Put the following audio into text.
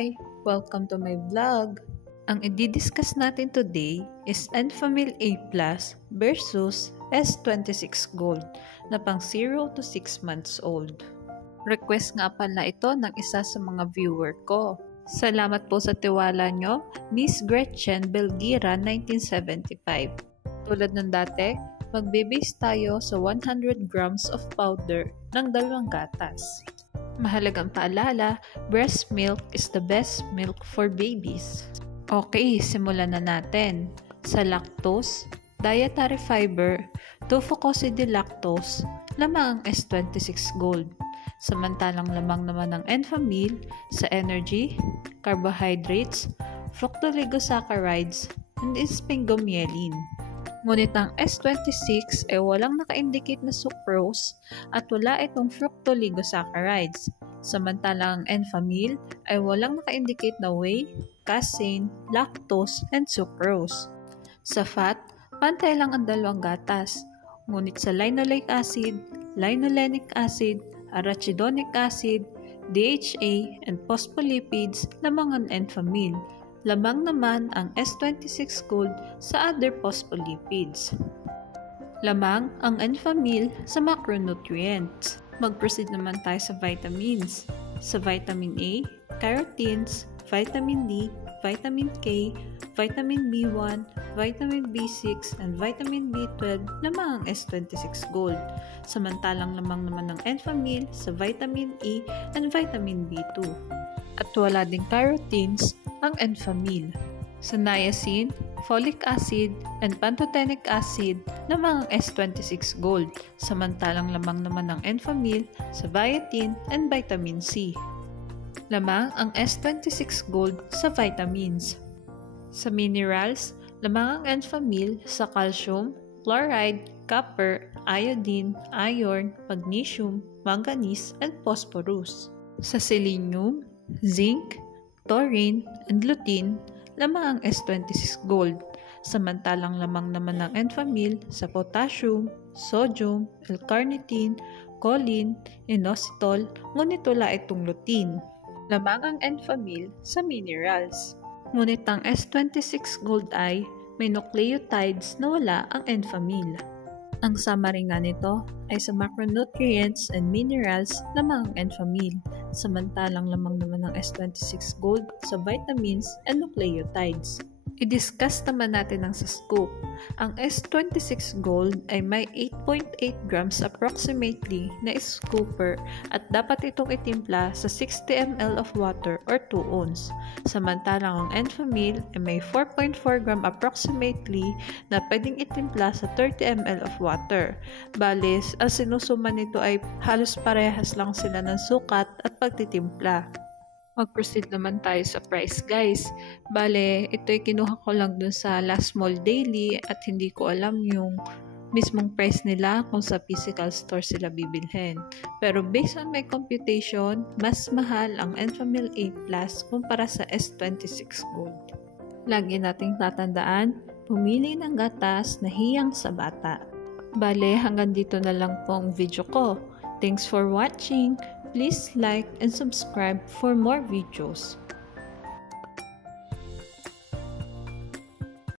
Hi! Welcome to my vlog. Ang i-discuss natin today is Enfamil A+ versus S26 Gold na pang 0 to 6 months old. Request nga pala ito ng isa sa mga viewer ko. Salamat po sa tiwala nyo, Miss Gretchen Belgira 1975. Tulad ng dati, magbe-base tayo sa 100 grams of powder ng 2 gatas. Mahalagang paalala, breast milk is the best milk for babies. Okay, simulan na natin. Sa lactose, dietary fiber, 2-fucosidilactose, lamang ang S26 Gold. Samantalang lamang naman ng Enfamil sa energy, carbohydrates, fructoligosaccharides, and sphingomyelin. Ngunit ang S26 ay walang naka-indicate na sucrose at wala itong fructoligosaccharides. Samantalang ang Enfamil ay walang naka-indicate na whey, casein, lactose, and sucrose. Sa fat, pantay lang ang 2 gatas. Ngunit sa linoleic acid, linolenic acid, arachidonic acid, DHA, and phospholipids lamang ang Enfamil. Lamang naman ang S26 Gold sa other phospholipids. Lamang ang Enfamil sa macronutrients. Mag-proceed naman tayo sa vitamins. Sa vitamin A, carotenes, vitamin D, vitamin K, vitamin B1, vitamin B6, and vitamin B12 lamang ang S26 Gold. Samantalang lamang naman ng Enfamil sa vitamin E and vitamin B2. At wala ding carotenes ang Enfamil. Sa niacin, folic acid, and pantothenic acid lamang ang S26 Gold, samantalang lamang naman ang Enfamil sa biotin and vitamin C. Lamang ang S26 Gold sa vitamins. Sa minerals, lamang ang Enfamil sa calcium, chloride, copper, iodine, iron, magnesium, manganese, and phosphorus. Sa selenium, zinc, taurine, and lutein, lamang ang S26 Gold. Samantalang lamang naman ng Enfamil sa potassium, sodium, L-carnitine, choline, inositol, ngunit wala itong lutein. Lamang ang Enfamil sa minerals. Ngunit ang S26 Gold ay may nucleotides na wala ang Enfamil. Ang summary nga nito ay sa macronutrients and minerals lamang ang Enfamil, samantalang lamang naman ng S26 Gold sa vitamins and nucleotides. I-discuss naman natin ang sa scoop. Ang S26 Gold ay may 8.8 grams approximately na scooper at dapat itong itimpla sa 60 ml of water or 2 ounce. Samantalang ang Enfamil ay may 4.4 gram approximately na pwedeng itimpla sa 30 ml of water. Bale, ang sinusuma nito ay halos parehas lang sila ng sukat at pagtitimpla. Mag-proceed naman tayo sa price, guys. Bale, ito'y kinuha ko lang dun sa Last Mall Daily at hindi ko alam yung mismong price nila kung sa physical store sila bibilhin. Pero based on my computation, mas mahal ang Enfamil A+ kumpara sa S26 Gold. Lagi nating tatandaan, pumili ng gatas na hiyang sa bata. Bale, hanggang dito na lang po ang video ko. Thanks for watching. Please like and subscribe for more videos.